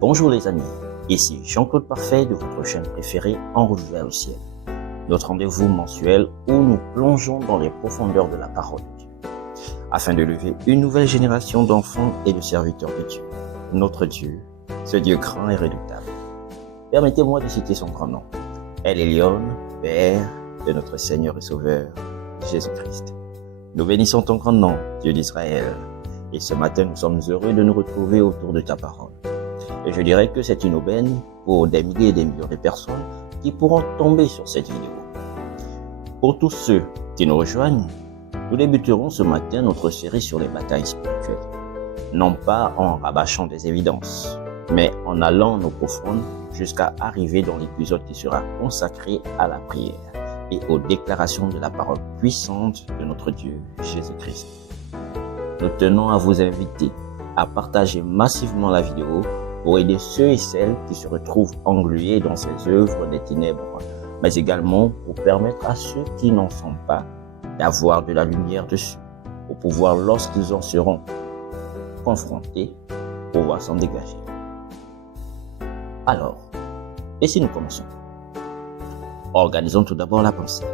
Bonjour les amis, ici Jean-Claude Parfait de votre chaîne préférée En route vers le ciel. Notre rendez-vous mensuel où nous plongeons dans les profondeurs de la parole de Dieu, afin de lever une nouvelle génération d'enfants et de serviteurs de Dieu. Notre Dieu, ce Dieu grand et redoutable. Permettez-moi de citer son grand nom. El Elyon, Père de notre Seigneur et Sauveur, Jésus-Christ. Nous bénissons ton grand nom, Dieu d'Israël. Et ce matin, nous sommes heureux de nous retrouver autour de ta parole. Et je dirais que c'est une aubaine pour des milliers et des millions de personnes qui pourront tomber sur cette vidéo. Pour tous ceux qui nous rejoignent, nous débuterons ce matin notre série sur les batailles spirituelles. Non pas en rabâchant des évidences, mais en allant en eau profonde jusqu'à arriver dans l'épisode qui sera consacré à la prière et aux déclarations de la parole puissante de notre Dieu Jésus-Christ. Nous tenons à vous inviter à partager massivement la vidéo pour aider ceux et celles qui se retrouvent englués dans ces œuvres des ténèbres, mais également pour permettre à ceux qui n'en sont pas d'avoir de la lumière dessus, pour pouvoir, lorsqu'ils en seront confrontés, pouvoir s'en dégager. Alors, et si nous commençons? Organisons tout d'abord la pensée.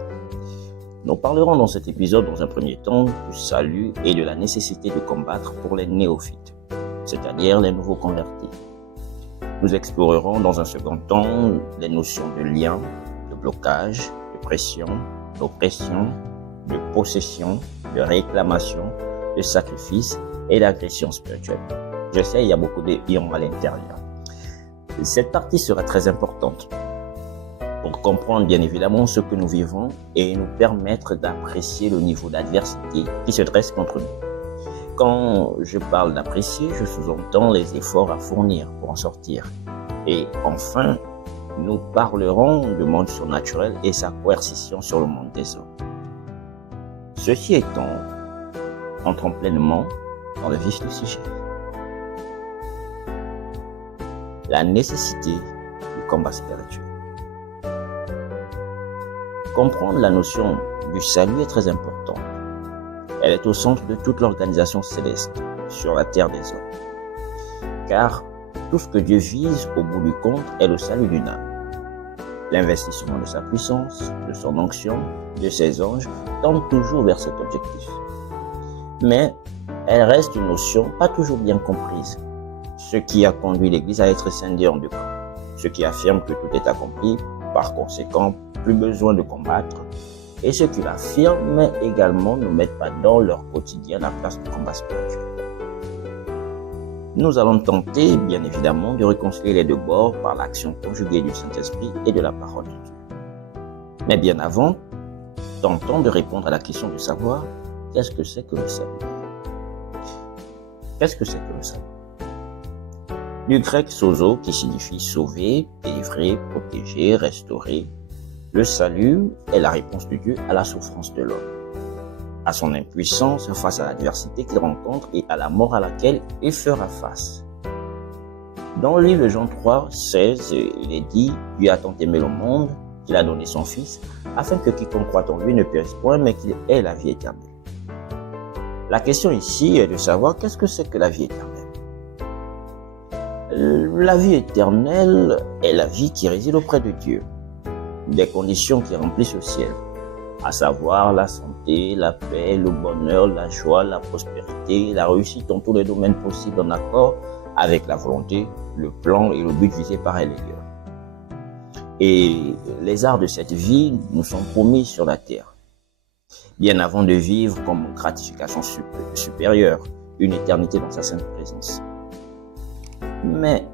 Nous parlerons dans cet épisode, dans un premier temps, du salut et de la nécessité de combattre pour les néophytes, c'est-à-dire les nouveaux convertis. Nous explorerons dans un second temps les notions de lien, de blocage, de pression, d'oppression, de possession, de réclamation, de sacrifice et d'agression spirituelle. Je sais, il y a beaucoup de ions à l'intérieur. Cette partie sera très importante pour comprendre bien évidemment ce que nous vivons et nous permettre d'apprécier le niveau d'adversité qui se dresse contre nous. Quand je parle d'apprécier, je sous-entends les efforts à fournir pour en sortir. Et enfin, nous parlerons du monde surnaturel et sa coercition sur le monde des hommes. Ceci étant, entrons pleinement dans le vif du sujet. La nécessité du combat spirituel. Comprendre la notion du salut est très important. Elle est au centre de toute l'organisation céleste sur la terre des hommes. Car tout ce que Dieu vise au bout du compte est le salut d'une âme. L'investissement de sa puissance, de son onction, de ses anges tend toujours vers cet objectif. Mais elle reste une notion pas toujours bien comprise, ce qui a conduit l'Église à être scindée en deux camps. Ceux qui affirment que tout est accompli, par conséquent, plus besoin de combattre, et ceux qui l'affirment, mais également ne mettent pas dans leur quotidien la place du combat spirituel. Nous allons tenter, bien évidemment, de réconcilier les deux bords par l'action conjuguée du Saint-Esprit et de la parole de Dieu. Mais bien avant, tentons de répondre à la question de savoir qu'est-ce que c'est que le salut. Qu'est-ce que c'est que le salut? Du grec sozo qui signifie sauver, délivrer, protéger, restaurer. Le salut est la réponse de Dieu à la souffrance de l'homme, à son impuissance face à l'adversité qu'il rencontre et à la mort à laquelle il fera face. Dans le livre de Jean 3, 16, il est dit « Dieu a tant aimé le monde qu'il a donné son Fils, afin que quiconque croit en lui ne périsse point, mais qu'il ait la vie éternelle. » La question ici est de savoir qu'est-ce que c'est que la vie éternelle. La vie éternelle est la vie qui réside auprès de Dieu. Des conditions qui remplissent le ciel, à savoir la santé, la paix, le bonheur, la joie, la prospérité, la réussite dans tous les domaines possibles en accord avec la volonté, le plan et le but visé par El Elyon. Et les arts de cette vie nous sont promis sur la terre, bien avant de vivre comme gratification supérieure, une éternité dans sa sainte présence. Mais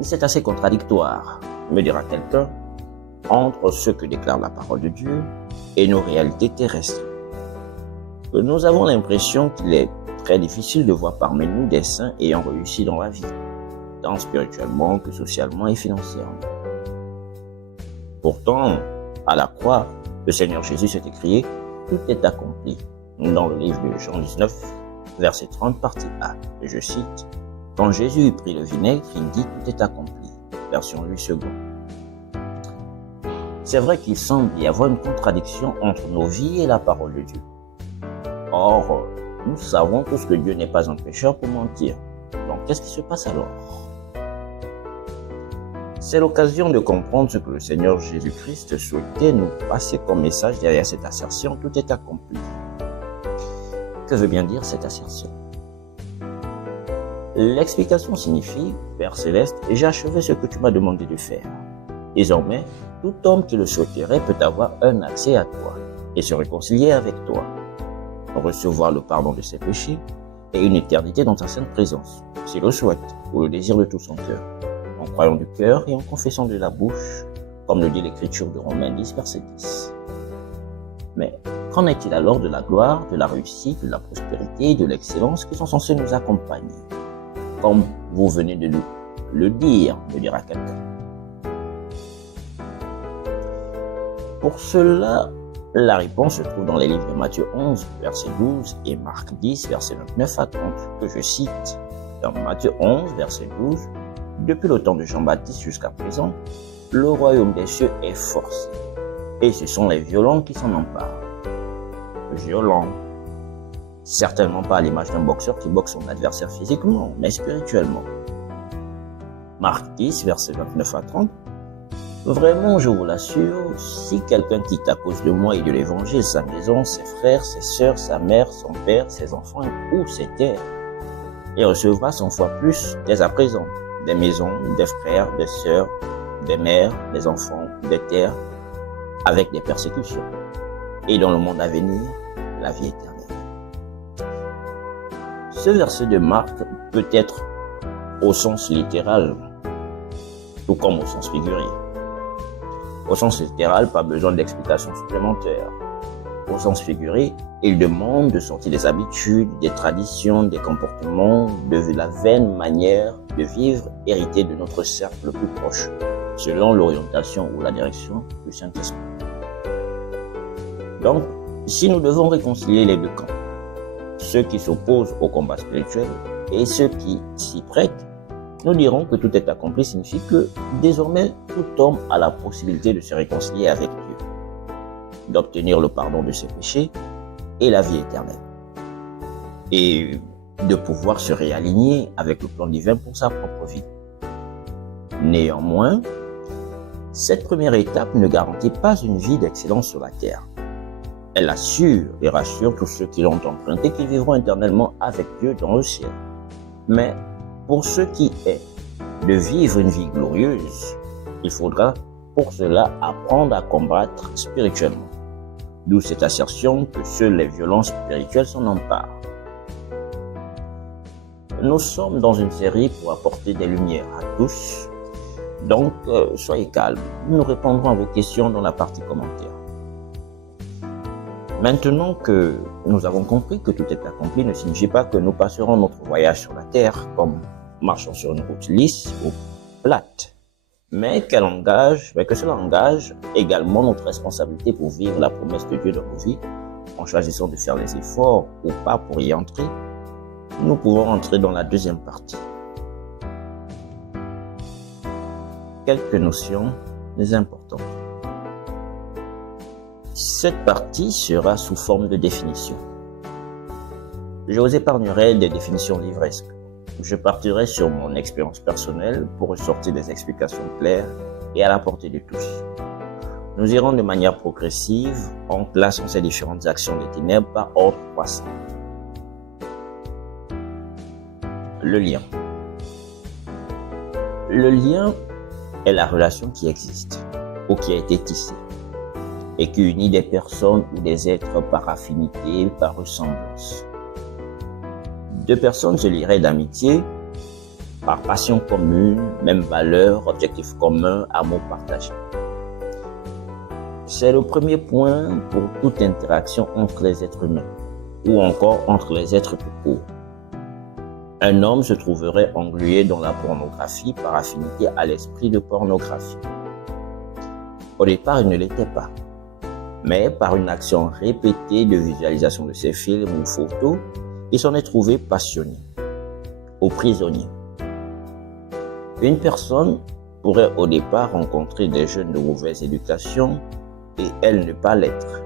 c'est assez contradictoire, me dira quelqu'un, entre ce que déclare la parole de Dieu et nos réalités terrestres. Nous avons l'impression qu'il est très difficile de voir parmi nous des saints ayant réussi dans la vie, tant spirituellement que socialement et financièrement. Pourtant, à la croix, le Seigneur Jésus s'est écrié « Tout est accompli » dans le livre de Jean 19, verset 30, partie A. Et je cite « Quand Jésus eut pris le vinaigre, il dit « Tout est accompli » version 8 secondes. C'est vrai qu'il semble y avoir une contradiction entre nos vies et la parole de Dieu. Or, nous savons tous que Dieu n'est pas un pécheur pour mentir. Donc, qu'est-ce qui se passe alors? C'est l'occasion de comprendre ce que le Seigneur Jésus-Christ souhaitait nous passer comme message derrière cette assertion, tout est accompli. Que veut bien dire cette assertion? L'explication signifie, Père Céleste, j'ai achevé ce que tu m'as demandé de faire. Désormais, tout homme qui le souhaiterait peut avoir un accès à toi et se réconcilier avec toi, recevoir le pardon de ses péchés et une éternité dans ta sainte présence, s'il le souhaite, ou le désire de tout son cœur, en croyant du cœur et en confessant de la bouche, comme le dit l'Écriture de Romains 10, verset 10. Mais qu'en est-il alors de la gloire, de la réussite, de la prospérité et de l'excellence qui sont censés nous accompagner? Comme vous venez de nous le dire, me dira quelqu'un. Pour cela, la réponse se trouve dans les livres de Matthieu 11, verset 12 et Marc 10, verset 29 à 30, que je cite. Dans Matthieu 11, verset 12, depuis le temps de Jean-Baptiste jusqu'à présent, le royaume des cieux est forcé, et ce sont les violents qui s'en emparent. Violents. Certainement pas à l'image d'un boxeur qui boxe son adversaire physiquement, mais spirituellement. Marc 10, verset 29 à 30. Vraiment, je vous l'assure, si quelqu'un quitte à cause de moi et de l'évangile sa maison, ses frères, ses sœurs, sa mère, son père, ses enfants ou ses terres, il recevra 100 fois plus dès à présent, des maisons, des frères, des sœurs, des mères, des enfants, des terres, avec des persécutions. Et dans le monde à venir, la vie éternelle. Ce verset de Marc peut être au sens littéral, tout comme au sens figuré. Au sens littéral, pas besoin d'explications supplémentaires. Au sens figuré, il demande de sortir des habitudes, des traditions, des comportements, de la vaine manière de vivre héritée de notre cercle le plus proche, selon l'orientation ou la direction du Saint-Esprit. Donc, si nous devons réconcilier les deux camps, ceux qui s'opposent au combat spirituel et ceux qui s'y prêtent, nous dirons que tout est accompli signifie que désormais tout homme a la possibilité de se réconcilier avec Dieu, d'obtenir le pardon de ses péchés et la vie éternelle, et de pouvoir se réaligner avec le plan divin pour sa propre vie. Néanmoins, cette première étape ne garantit pas une vie d'excellence sur la terre. Elle assure et rassure tous ceux qui l'ont emprunté qu'ils vivront éternellement avec Dieu dans le ciel. Mais pour ce qui est de vivre une vie glorieuse, il faudra pour cela apprendre à combattre spirituellement. D'où cette assertion que seules les violences spirituelles s'en emparent. Nous sommes dans une série pour apporter des lumières à tous. Donc, soyez calmes. Nous répondrons à vos questions dans la partie commentaires. Maintenant que nous avons compris que tout est accompli, ne signifie pas que nous passerons notre voyage sur la terre comme marchant sur une route lisse ou plate, mais que cela engage également notre responsabilité pour vivre la promesse de Dieu dans nos vies, en choisissant de faire les efforts ou pas pour y entrer. Nous pouvons entrer dans la deuxième partie. Quelques notions importantes. Cette partie sera sous forme de définition. Je vous épargnerai des définitions livresques. Je partirai sur mon expérience personnelle pour ressortir des explications claires et à la portée de tous. Nous irons de manière progressive en classant ces différentes actions des ténèbres par ordre croissant. Le lien. Le lien est la relation qui existe ou qui a été tissée et qui unit des personnes ou des êtres par affinité, par ressemblance. Deux personnes se lieraient d'amitié, par passion commune, même valeur, objectif commun, amour partagé. C'est le premier point pour toute interaction entre les êtres humains, ou encore entre les êtres tout court. Un homme se trouverait englué dans la pornographie par affinité à l'esprit de pornographie. Au départ, il ne l'était pas, mais par une action répétée de visualisation de ces films ou photos, il s'en est trouvé passionné ou prisonnier. Une personne pourrait au départ rencontrer des jeunes de mauvaise éducation et elle ne pas l'être.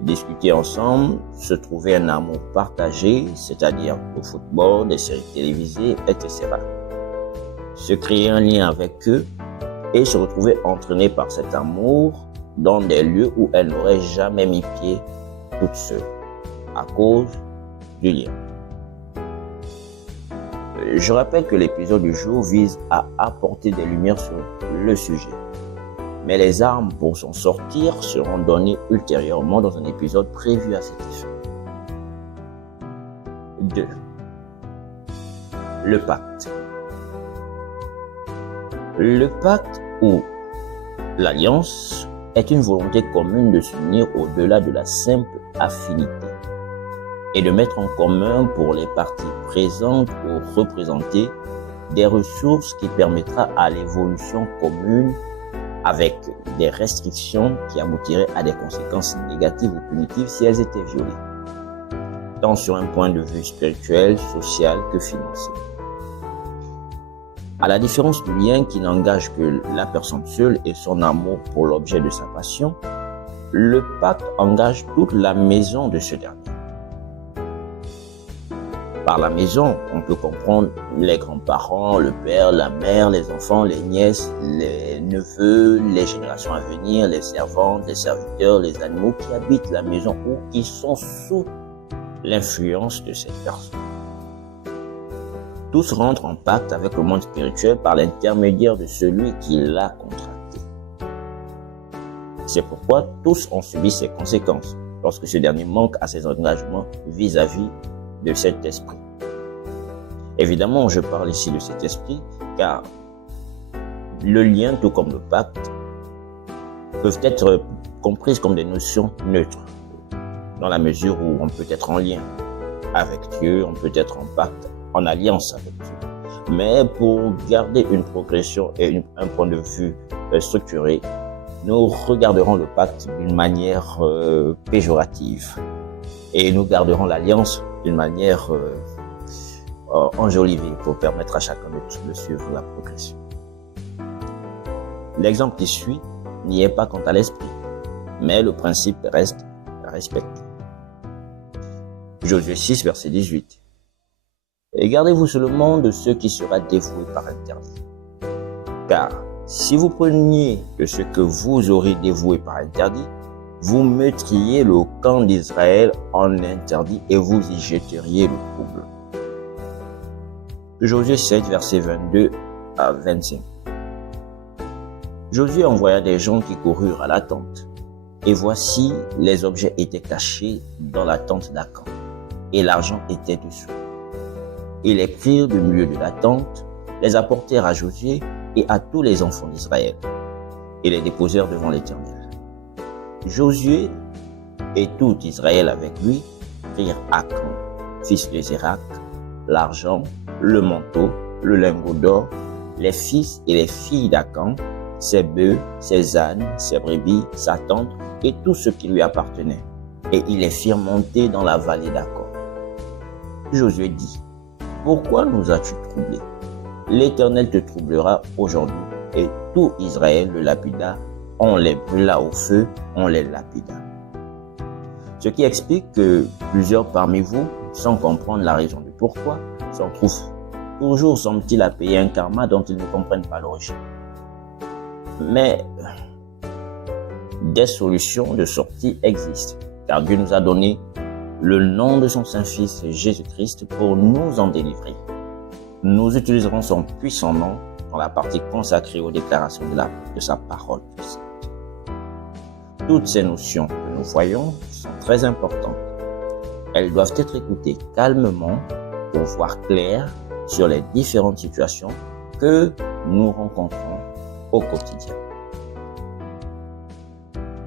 Discuter ensemble, se trouver un amour partagé, c'est-à-dire le football, des séries télévisées, etc. Se créer un lien avec eux et se retrouver entraînée par cet amour dans des lieux où elle n'aurait jamais mis pied toute seule, à cause du lien. Je rappelle que l'épisode du jour vise à apporter des lumières sur le sujet. Mais les armes pour s'en sortir seront données ultérieurement dans un épisode prévu à cet effet. 2. Le pacte. Le pacte ou l'alliance est une volonté commune de s'unir au-delà de la simple affinité et de mettre en commun pour les parties présentes ou représentées des ressources qui permettra à l'évolution commune avec des restrictions qui aboutiraient à des conséquences négatives ou punitives si elles étaient violées, tant sur un point de vue spirituel, social que financier. À la différence du lien qui n'engage que la personne seule et son amour pour l'objet de sa passion, le pacte engage toute la maison de ce dernier. Par la maison, on peut comprendre les grands-parents, le père, la mère, les enfants, les nièces, les neveux, les générations à venir, les servantes, les serviteurs, les animaux qui habitent la maison ou qui sont sous l'influence de cette personne. Tous rentrent en pacte avec le monde spirituel par l'intermédiaire de celui qui l'a contracté. C'est pourquoi tous ont subi ses conséquences lorsque ce dernier manque à ses engagements vis-à-vis de cet esprit. Évidemment, je parle ici de cet esprit car le lien, tout comme le pacte, peuvent être comprises comme des notions neutres, dans la mesure où on peut être en lien avec Dieu, on peut être en pacte, en alliance avec Dieu. Mais pour garder une progression et un point de vue structuré, nous regarderons le pacte d'une manière péjorative et nous garderons l'alliance d'une manière enjolivée pour permettre à chacun de suivre la progression. L'exemple qui suit n'y est pas quant à l'esprit, mais le principe reste respecté. Josué 6, verset 18. Et gardez-vous seulement de ce qui sera dévoué par interdit. Car si vous preniez de ce que vous aurez dévoué par interdit, vous mettriez le camp d'Israël en interdit et vous y jeteriez le trouble. Josué 7, verset 22 à 25. Josué envoya des gens qui coururent à la tente. Et voici, les objets étaient cachés dans la tente d'Akan, et l'argent était dessous. Ils les prirent du milieu de la tente, les apportèrent à Josué et à tous les enfants d'Israël, et les déposèrent devant l'Éternel. Josué et tout Israël avec lui prirent Akan, fils de Zérak, l'argent, le manteau, le lingot d'or, les fils et les filles d'Akan, ses bœufs, ses ânes, ses brebis, sa tente et tout ce qui lui appartenait. Et ils les firent monter dans la vallée d'Akan. Josué dit: pourquoi nous as-tu troublés? L'Éternel te troublera aujourd'hui. Et tout Israël le lapida, on les brûla au feu, on les lapida. Ce qui explique que plusieurs parmi vous, sans comprendre la raison du pourquoi, s'en trouvent toujours, semble-t-il, à payer un karma dont ils ne comprennent pas l'origine. Mais des solutions de sortie existent, car Dieu nous a donné le nom de son Saint-Fils Jésus-Christ pour nous en délivrer. Nous utiliserons son puissant nom dans la partie consacrée aux déclarations de sa parole puissante. Toutes ces notions que nous voyons sont très importantes. Elles doivent être écoutées calmement pour voir clair sur les différentes situations que nous rencontrons au quotidien.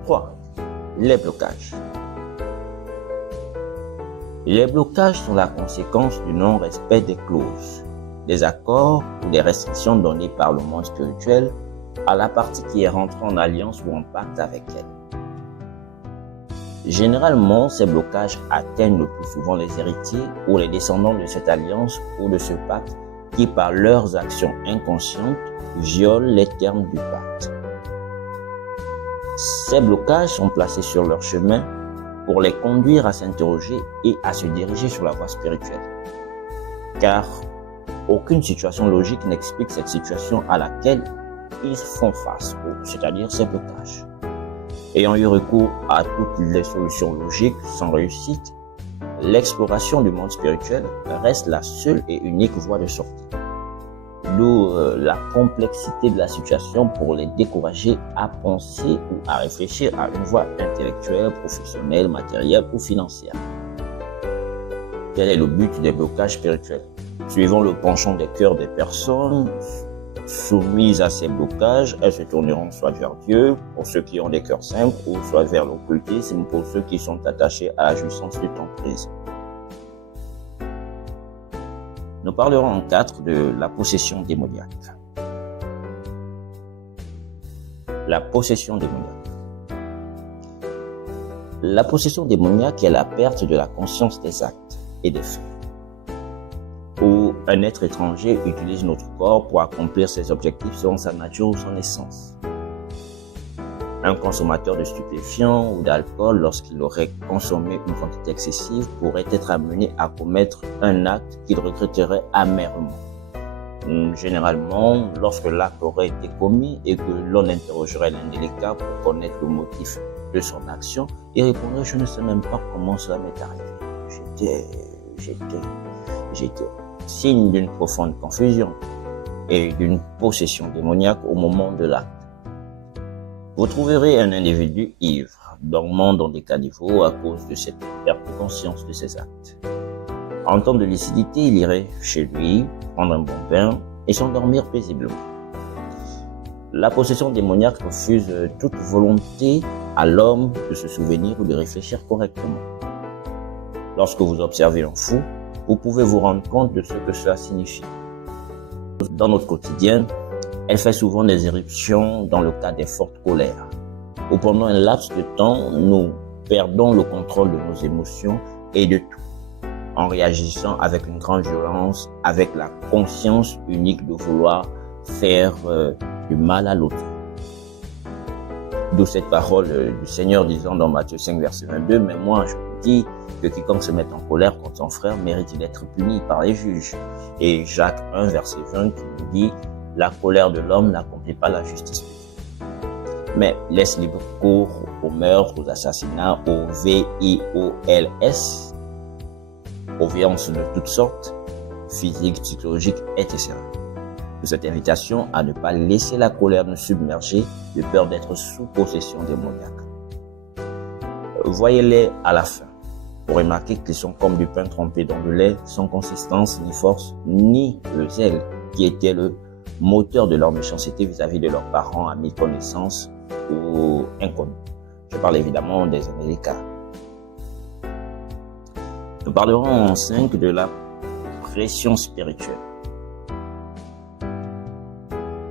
3. Les blocages. Les blocages sont la conséquence du non-respect des clauses, des accords ou des restrictions données par le monde spirituel à la partie qui est rentrée en alliance ou en pacte avec elle. Généralement, ces blocages atteignent le plus souvent les héritiers ou les descendants de cette alliance ou de ce pacte qui, par leurs actions inconscientes, violent les termes du pacte. Ces blocages sont placés sur leur chemin pour les conduire à s'interroger et à se diriger sur la voie spirituelle. Car aucune situation logique n'explique cette situation à laquelle ils font face, c'est-à-dire ces blocages. Ayant eu recours à toutes les solutions logiques sans réussite, l'exploration du monde spirituel reste la seule et unique voie de sortie. D'où la complexité de la situation pour les décourager à penser ou à réfléchir à une voie intellectuelle, professionnelle, matérielle ou financière. Quel est le but des blocages spirituels? Suivant le penchant des cœurs des personnes soumises à ces blocages, elles se tourneront soit vers Dieu, pour ceux qui ont des cœurs simples, ou soit vers l'occultisme, pour ceux qui sont attachés à la jouissance du temps présent. Nous parlerons en 4 de la possession démoniaque. La possession démoniaque. La possession démoniaque est la perte de la conscience des actes et des faits, où un être étranger utilise notre corps pour accomplir ses objectifs selon sa nature ou son essence. Un consommateur de stupéfiants ou d'alcool, lorsqu'il aurait consommé une quantité excessive, pourrait être amené à commettre un acte qu'il regretterait amèrement. Généralement, lorsque l'acte aurait été commis et que l'on interrogerait l'un des cas pour connaître le motif de son action, il répondrait « Je ne sais même pas comment cela m'est arrivé. J'étais signe d'une profonde confusion et d'une possession démoniaque au moment de l'acte. » Vous trouverez un individu ivre, dormant dans des caniveaux à cause de cette perte de conscience de ses actes. En temps de lucidité, il irait chez lui, prendre un bon bain et s'endormir paisiblement. La possession démoniaque refuse toute volonté à l'homme de se souvenir ou de réfléchir correctement. Lorsque vous observez un fou, vous pouvez vous rendre compte de ce que cela signifie. Dans notre quotidien, elle fait souvent des éruptions dans le cas des fortes colères, où pendant un laps de temps, nous perdons le contrôle de nos émotions et de tout, en réagissant avec une grande violence, avec la conscience unique de vouloir faire du mal à l'autre. D'où cette parole du Seigneur disant dans Matthieu 5, verset 22, « Mais moi, je vous dis que quiconque se met en colère contre son frère mérite d'être puni par les juges. » Et Jacques 1, verset 20, qui nous dit, « La colère de l'homme n'accomplit pas la justice. » Mais laisse libre cours aux meurtres, aux assassinats, aux VIOLS, aux violences de toutes sortes, physiques, psychologiques, etc. De cette invitation à ne pas laisser la colère nous submerger de peur d'être sous possession démoniaque. Voyez-les à la fin. Pour remarquer qu'ils sont comme du pain trempé dans le lait, sans consistance, ni force, ni le zèle, qui était le moteur de leur méchanceté vis-à-vis de leurs parents, amis, connaissances ou inconnus. Je parle évidemment des Américains. Nous parlerons en 5 de la pression spirituelle.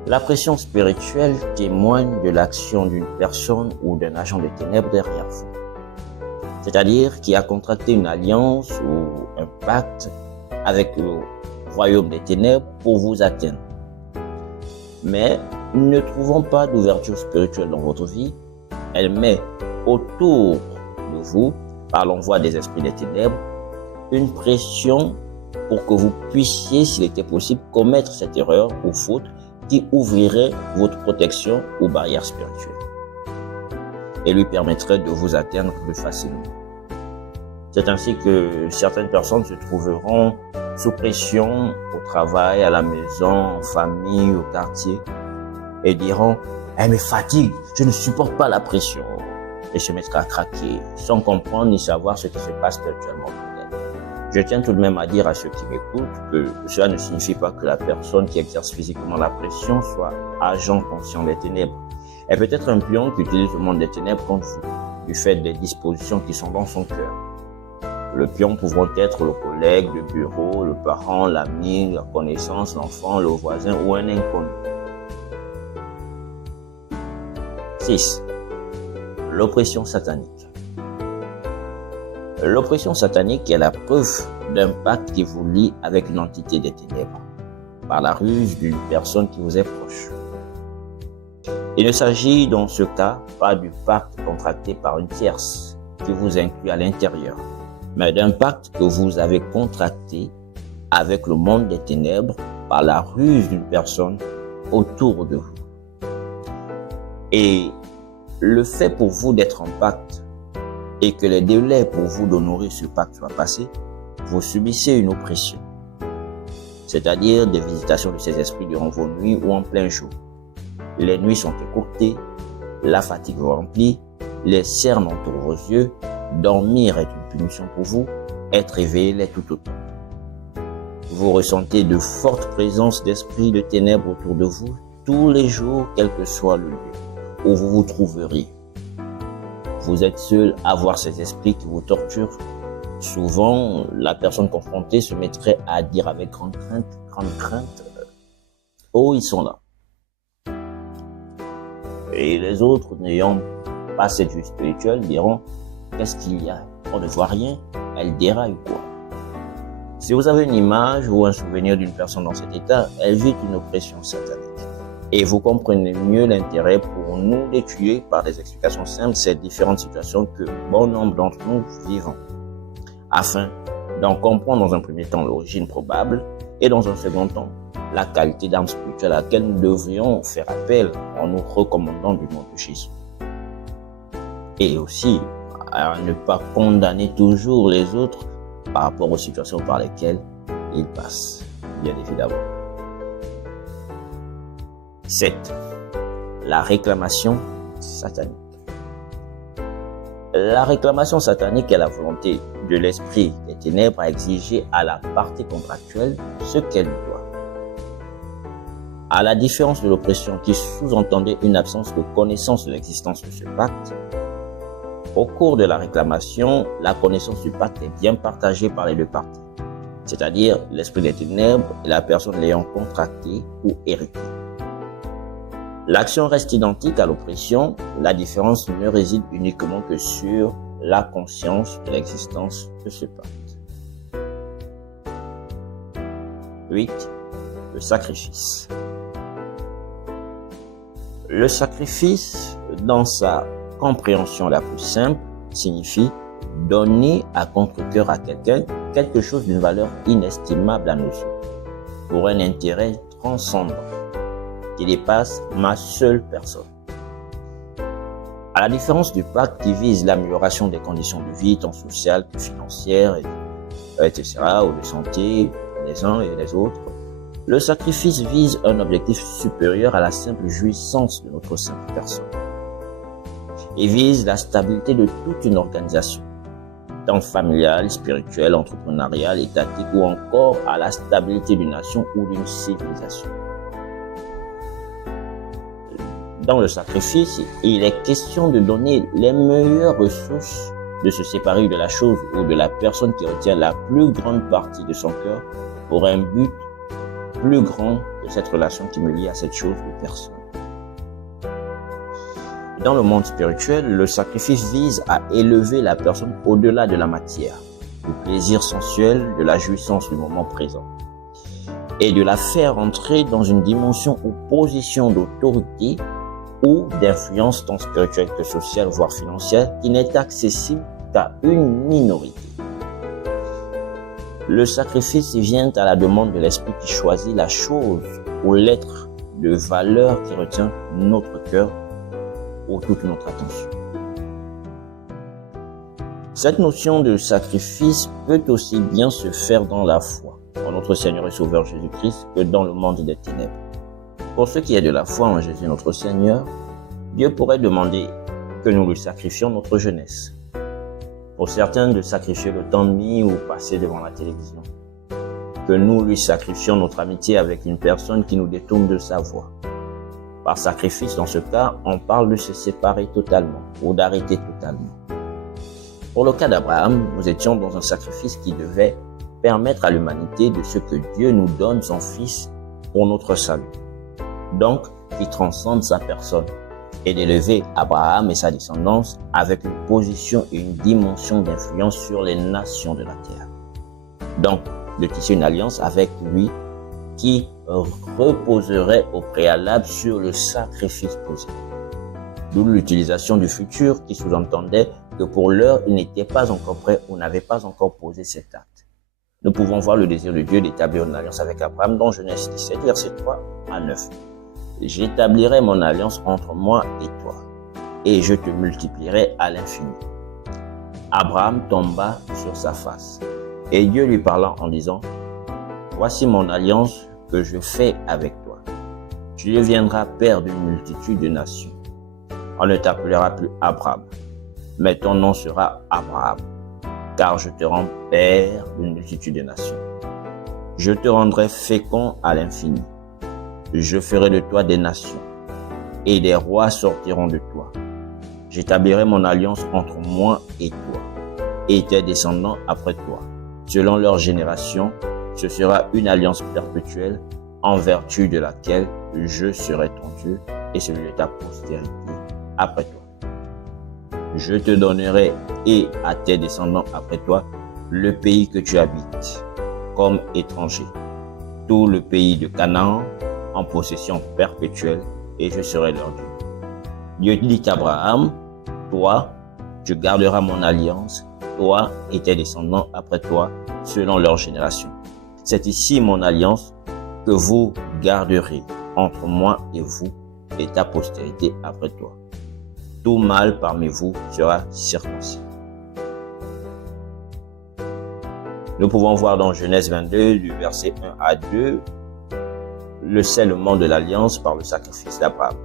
La pression spirituelle témoigne de l'action d'une personne ou d'un agent de ténèbres derrière vous. C'est-à-dire qui a contracté une alliance ou un pacte avec le royaume des ténèbres pour vous atteindre. Mais ne trouvant pas d'ouverture spirituelle dans votre vie, elle met autour de vous, par l'envoi des esprits des ténèbres, une pression pour que vous puissiez, s'il était possible, commettre cette erreur ou faute qui ouvrirait votre protection aux barrières spirituelles et lui permettrait de vous atteindre plus facilement. C'est ainsi que certaines personnes se trouveront sous pression au travail, à la maison, en famille, au quartier, et diront « Elle me fatigue, je ne supporte pas la pression » et se mettre à craquer, sans comprendre ni savoir ce qui se passe spirituellement pour elle. Je tiens tout de même à dire à ceux qui m'écoutent que cela ne signifie pas que la personne qui exerce physiquement la pression soit agent conscient des ténèbres. Elle peut être un pion qui utilise le monde des ténèbres contre vous, du fait des dispositions qui sont dans son cœur. Le pion pouvant être le collègue, le bureau, le parent, l'ami, la connaissance, l'enfant, le voisin ou un inconnu. 6. L'oppression satanique. L'oppression satanique est la preuve d'un pacte qui vous lie avec une entité des ténèbres, par la ruse d'une personne qui vous est proche. Il ne s'agit dans ce cas pas du pacte contracté par une tierce qui vous inclut à l'intérieur, mais d'un pacte que vous avez contracté avec le monde des ténèbres par la ruse d'une personne autour de vous. Et le fait pour vous d'être en pacte et que les délais pour vous d'honorer ce pacte soient passés, vous subissez une oppression, c'est-à-dire des visitations de ces esprits durant vos nuits ou en plein jour. Les nuits sont écourtées, la fatigue vous remplit, les cernes entourent vos yeux, dormir est une punition pour vous, être éveillé l'est tout autant. Vous ressentez de fortes présences d'esprits de ténèbres autour de vous tous les jours, quel que soit le lieu où vous vous trouveriez. Vous êtes seul à voir ces esprits qui vous torturent. Souvent, la personne confrontée se mettrait à dire avec grande crainte, « Oh, ils sont là ». Et les autres, n'ayant pas cette vue spirituelle, diront « Qu'est-ce qu'il y a? On ne voit rien, elle déraille ou quoi ?» Si vous avez une image ou un souvenir d'une personne dans cet état, elle vit une oppression satanique. Et vous comprenez mieux l'intérêt pour nous d'étudier par des explications simples ces différentes situations que bon nombre d'entre nous vivons, afin d'en comprendre dans un premier temps l'origine probable et dans un second temps la qualité d'âme spirituelle à laquelle nous devrions faire appel en nous recommandant du nom de Jésus. Et aussi à ne pas condamner toujours les autres par rapport aux situations par lesquelles ils passent, bien évidemment. 7. La réclamation satanique. La réclamation satanique est la volonté de l'esprit des ténèbres à exiger à la partie contractuelle ce qu'elle doit. À la différence de l'oppression qui sous-entendait une absence de connaissance de l'existence de ce pacte, au cours de la réclamation, la connaissance du pacte est bien partagée par les deux parties, c'est-à-dire l'esprit des ténèbres et la personne l'ayant contracté ou hérité. L'action reste identique à l'oppression, la différence ne réside uniquement que sur la conscience de l'existence de ce pacte. 8. Le sacrifice. Le sacrifice, dans sa compréhension la plus simple, signifie donner à contre-cœur à quelqu'un quelque chose d'une valeur inestimable à nos yeux, pour un intérêt transcendant qui dépasse ma seule personne. À la différence du pacte qui vise l'amélioration des conditions de vie, tant sociales que financières, etc., ou de santé des uns et des autres, le sacrifice vise un objectif supérieur à la simple jouissance de notre simple personne. Il vise la stabilité de toute une organisation, tant familiale, spirituelle, entrepreneuriale, étatique ou encore à la stabilité d'une nation ou d'une civilisation. Dans le sacrifice, il est question de donner les meilleures ressources, de se séparer de la chose ou de la personne qui retient la plus grande partie de son cœur pour un but plus grand que cette relation qui me lie à cette chose ou personne. Dans le monde spirituel, le sacrifice vise à élever la personne au-delà de la matière, du plaisir sensuel, de la jouissance du moment présent, et de la faire entrer dans une dimension ou position d'autorité ou d'influence tant spirituelle que sociale, voire financière, qui n'est accessible qu'à une minorité. Le sacrifice vient à la demande de l'esprit qui choisit la chose ou l'être de valeur qui retient notre cœur ou toute notre attention. Cette notion de sacrifice peut aussi bien se faire dans la foi en notre Seigneur et Sauveur Jésus-Christ que dans le monde des ténèbres. Pour ce qui est de la foi en Jésus notre Seigneur, Dieu pourrait demander que nous lui sacrifions notre jeunesse. Pour certains, de sacrifier le temps de nuit ou passer devant la télévision. Que nous lui sacrifions notre amitié avec une personne qui nous détourne de sa voie. Par sacrifice, dans ce cas, on parle de se séparer totalement ou d'arrêter totalement. Pour le cas d'Abraham, nous étions dans un sacrifice qui devait permettre à l'humanité de ce que Dieu nous donne son Fils pour notre salut. Donc, qui transcende sa personne et d'élever Abraham et sa descendance avec une position et une dimension d'influence sur les nations de la terre. Donc, de tisser une alliance avec lui qui reposerait au préalable sur le sacrifice posé. D'où l'utilisation du futur qui sous-entendait que pour l'heure, il n'était pas encore prêt ou n'avait pas encore posé cet acte. Nous pouvons voir le désir de Dieu d'établir une alliance avec Abraham dans Genèse 17, versets 3 à 9. j'établirai mon alliance entre moi et toi, et je te multiplierai à l'infini. Abraham tomba sur sa face, et Dieu lui parla en disant, voici mon alliance que je fais avec toi. Tu deviendras père d'une multitude de nations. On ne t'appellera plus Abraham, mais ton nom sera Abraham, car je te rends père d'une multitude de nations. Je te rendrai fécond à l'infini. Je ferai de toi des nations, et des rois sortiront de toi. J'établirai mon alliance entre moi et toi, et tes descendants après toi. Selon leur génération, ce sera une alliance perpétuelle, en vertu de laquelle je serai ton Dieu et celui de ta postérité après toi. Je te donnerai et à tes descendants après toi le pays que tu habites comme étranger, tout le pays de Canaan en possession perpétuelle, et je serai leur Dieu. Dieu dit à Abraham, toi, tu garderas mon alliance, toi et tes descendants après toi, selon leur génération. C'est ici mon alliance que vous garderez entre moi et vous et ta postérité après toi. Tout mâle parmi vous sera circoncis. Nous pouvons voir dans Genèse 22, du verset 1 à 2, le scellement de l'alliance par le sacrifice d'Abraham.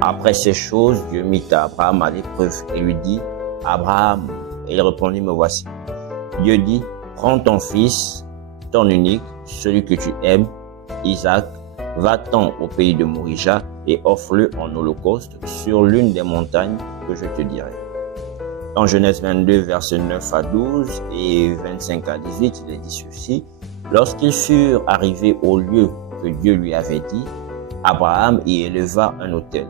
Après ces choses, Dieu mit Abraham à l'épreuve et lui dit, Abraham, et il répondit, me voici. Dieu dit, prends ton fils, ton unique, celui que tu aimes, Isaac, va-t'en au pays de Morija et offre-le en holocauste sur l'une des montagnes que je te dirai. Dans Genèse 22, versets 9 à 12 et 25 à 18, il est dit ceci. Lorsqu'ils furent arrivés au lieu que Dieu lui avait dit, Abraham y éleva un autel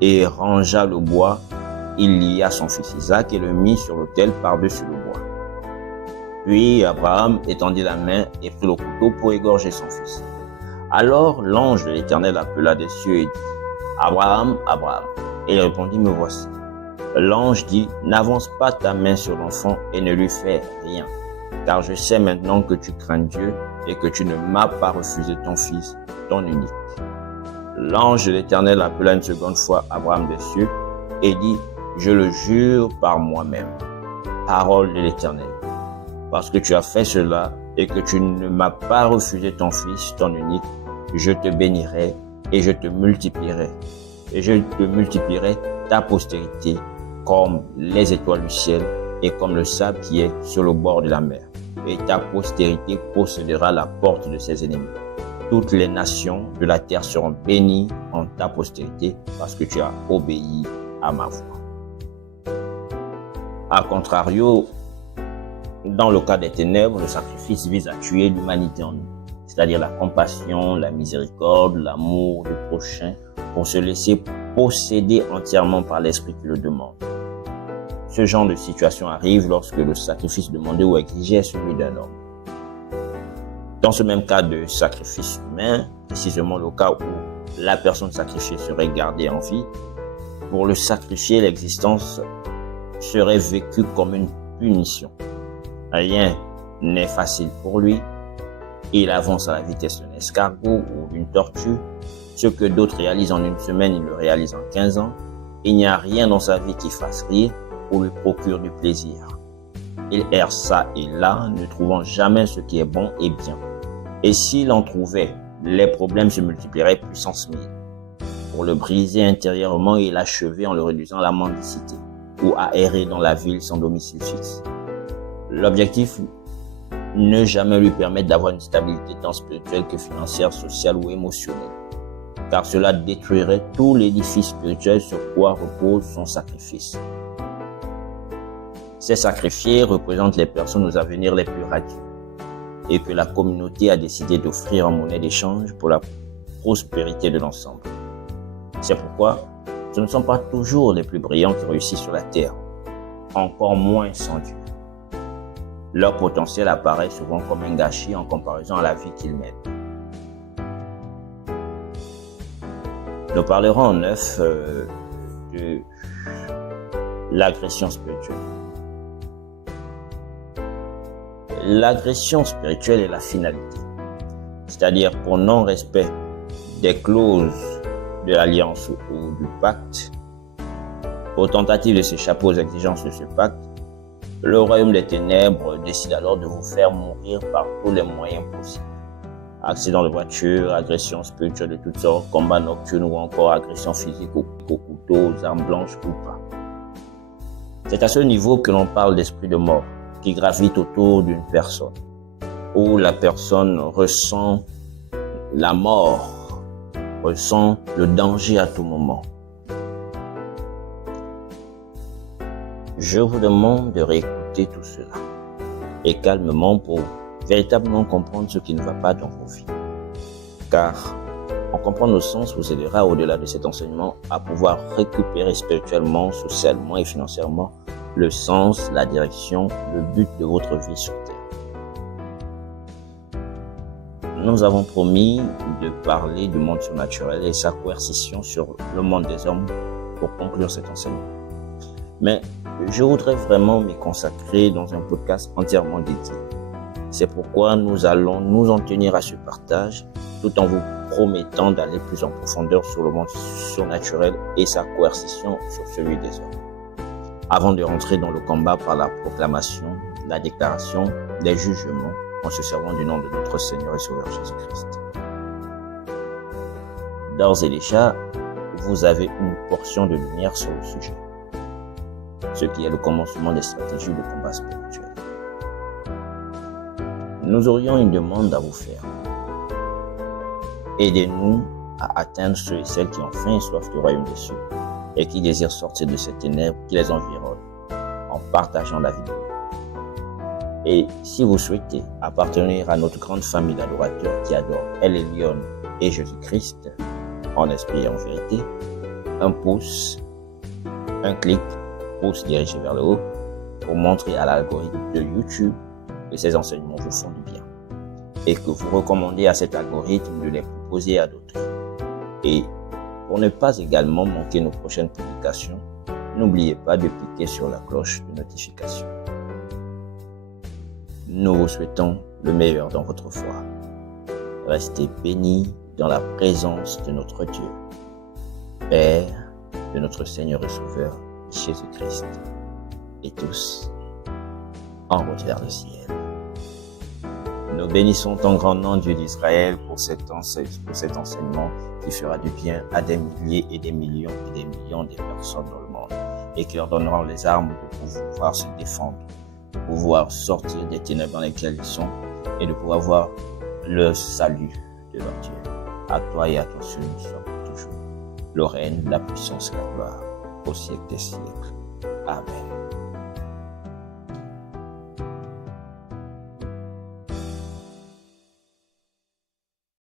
et rangea le bois. Il lia son fils Isaac et le mit sur l'autel par-dessus le bois. Puis Abraham étendit la main et prit le couteau pour égorger son fils. Alors l'ange de l'Éternel appela des cieux et dit, Abraham, Abraham. Et il répondit, me voici. L'ange dit, n'avance pas ta main sur l'enfant et ne lui fais rien, car je sais maintenant que tu crains Dieu et que tu ne m'as pas refusé ton fils, ton unique. L'ange de l'Éternel appela une seconde fois Abraham des cieux et dit, je le jure par moi-même, parole de l'Éternel, parce que tu as fait cela et que tu ne m'as pas refusé ton fils, ton unique, je te bénirai et je te multiplierai. Et je te multiplierai ta postérité comme les étoiles du ciel et comme le sable qui est sur le bord de la mer. Et ta postérité possédera la porte de ses ennemis. Toutes les nations de la terre seront bénies en ta postérité parce que tu as obéi à ma voix. A contrario, dans le cas des ténèbres, le sacrifice vise à tuer l'humanité en nous, c'est-à-dire la compassion, la miséricorde, l'amour du prochain, pour se laisser posséder entièrement par l'esprit qui le demande. Ce genre de situation arrive lorsque le sacrifice demandé ou exigé est celui d'un homme. Dans ce même cas de sacrifice humain, précisément le cas où la personne sacrifiée serait gardée en vie, pour le sacrifier, l'existence serait vécue comme une punition. Rien n'est facile pour lui. Il avance à la vitesse d'un escargot ou d'une tortue. Ce que d'autres réalisent en une semaine, il le réalise en 15 ans. Il n'y a rien dans sa vie qui fasse rire ou lui procure du plaisir. Il erre ça et là, ne trouvant jamais ce qui est bon et bien. Et s'il en trouvait, les problèmes se multiplieraient puissance 1000. Pour le briser intérieurement et l'achever en le réduisant à la mendicité ou à errer dans la ville sans domicile fixe. L'objectif, ne jamais lui permettre d'avoir une stabilité tant spirituelle que financière, sociale ou émotionnelle, car cela détruirait tout l'édifice spirituel sur quoi repose son sacrifice. Ces sacrifiés représentent les personnes aux avenirs les plus radieux et que la communauté a décidé d'offrir en monnaie d'échange pour la prospérité de l'ensemble. C'est pourquoi ce ne sont pas toujours les plus brillants qui réussissent sur la terre, encore moins sans Dieu. Leur potentiel apparaît souvent comme un gâchis en comparaison à la vie qu'ils mènent. Nous parlerons en neuf de l'agression spirituelle. L'agression spirituelle est la finalité, c'est-à-dire pour non-respect des clauses de l'alliance ou du pacte, aux tentatives de s'échapper aux exigences de ce pacte, le royaume des ténèbres décide alors de vous faire mourir par tous les moyens possibles. Accidents de voiture, agressions spirituelles de toutes sortes, combats nocturnes ou encore agressions physiques au couteau, aux armes blanches ou pas. C'est à ce niveau que l'on parle d'esprit de mort qui gravite autour d'une personne, où la personne ressent la mort, ressent le danger à tout moment. Je vous demande de réécouter tout cela et calmement pour véritablement comprendre ce qui ne va pas dans vos vies. Car en comprendre le sens vous aidera au-delà de cet enseignement à pouvoir récupérer spirituellement, socialement et financièrement le sens, la direction, le but de votre vie sur Terre. Nous avons promis de parler du monde surnaturel et sa coercition sur le monde des hommes pour conclure cet enseignement. Mais je voudrais vraiment m'y consacrer dans un podcast entièrement dédié. C'est pourquoi nous allons nous en tenir à ce partage tout en vous promettant d'aller plus en profondeur sur le monde surnaturel et sa coercition sur celui des hommes. Avant de rentrer dans le combat par la proclamation, la déclaration, les jugements en se servant du nom de notre Seigneur et Sauveur Jésus-Christ. D'ores et déjà, vous avez une portion de lumière sur le sujet, ce qui est le commencement des stratégies de combat spirituel. Nous aurions une demande à vous faire. Aidez-nous à atteindre ceux et celles qui ont faim et soif du royaume des cieux et qui désirent sortir de ces ténèbres qui les environnent en partageant la vidéo. Et si vous souhaitez appartenir à notre grande famille d'adorateurs qui adorent El Elyon et Jésus-Christ en esprit et en vérité, un pouce, un clic, pouce dirigé vers le haut pour montrer à l'algorithme de YouTube que ces enseignements vous font du bien et que vous recommandez à cet algorithme de les proposer à d'autres. Et pour ne pas également manquer nos prochaines publications, n'oubliez pas de cliquer sur la cloche de notification. Nous vous souhaitons le meilleur dans votre foi. Restez bénis dans la présence de notre Dieu, Père, de notre Seigneur et Sauveur, Jésus-Christ, et tous en route vers le ciel. Nous bénissons ton grand nom, Dieu d'Israël, pour cet enseignement qui fera du bien à des milliers et des millions de personnes dans le monde et qui leur donnera les armes de pouvoir se défendre, de pouvoir sortir des ténèbres dans lesquelles ils sont et de pouvoir voir le salut de leur Dieu. À toi et à toi seul nous sommes toujours le règne, la puissance et la gloire au siècle des siècles. Amen.